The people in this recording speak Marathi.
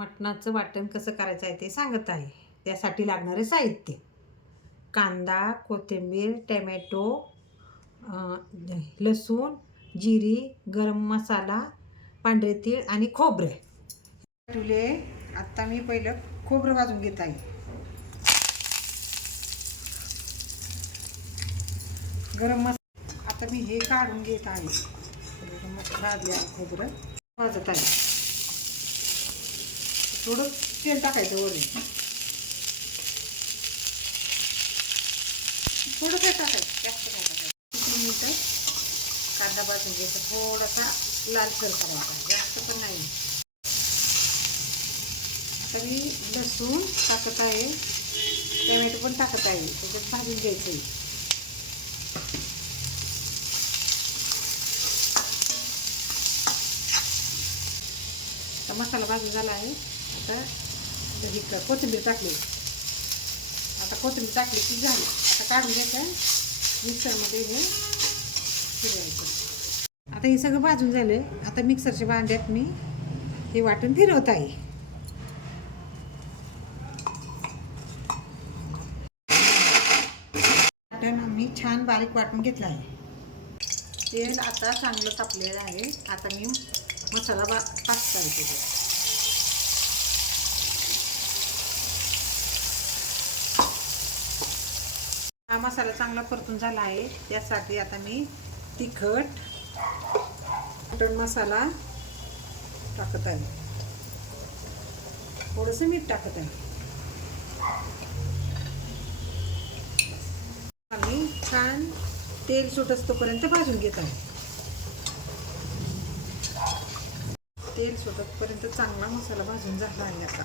मटणाचं वाटण कसं करायचं आहे ते सांगत आहे. त्यासाठी लागणारे साहित्य: कांदा, कोथिंबीर, टमॅटो, लसूण, जिरी, गरम मसाला, पांढरे तीळ आणि खोबरे ठेवले. आता मी पहिलं खोबरं भाजून घेत आहे. गरम मसाला आता मी हे काढून घेत आहे. भाजले आहे खोबरं, भाजत आहे. थोडं तेल टाकायचं वरून, थोडं तेल टाकायचं, जास्त नाही टाकायचं. 3 मिनिटं कांदा भाजून घ्यायचा, थोडासा लालसर करायचा, जास्त पण नाही. आता मी लसूण टाकत आहे, टमॅटो पण टाकत आहे, त्याच्यात भाजून घ्यायचं. आता मसाला भाजून झाला आहे. आता ही कोथिंबीर टाकली. आता कोथिंबीर टाकली की झाली. आता काढून घ्यायचं, मिक्सरमध्ये हे फिरवायचं. आता हे सगळं भाजून झालं. आता मिक्सरच्या भांड्यात मी हे वाटण फिरवत आहे. वाटण आम्ही छान बारीक वाटून घेतलं आहे. तेल आता चांगलं तापलेलं आहे. आता मी मसाला टाकता येतो. हा मसाला चांगला परतून झाला आहे. त्यासाठी आता मी तिखट, मटण मसाला टाकत आहे, थोडंसं मीठ टाकत आहे. आम्ही छान तेल सुटत तोपर्यंत भाजून घेत आहे. तेल सुटतपर्यंत चांगला मसाला भाजून झाला आहे. आता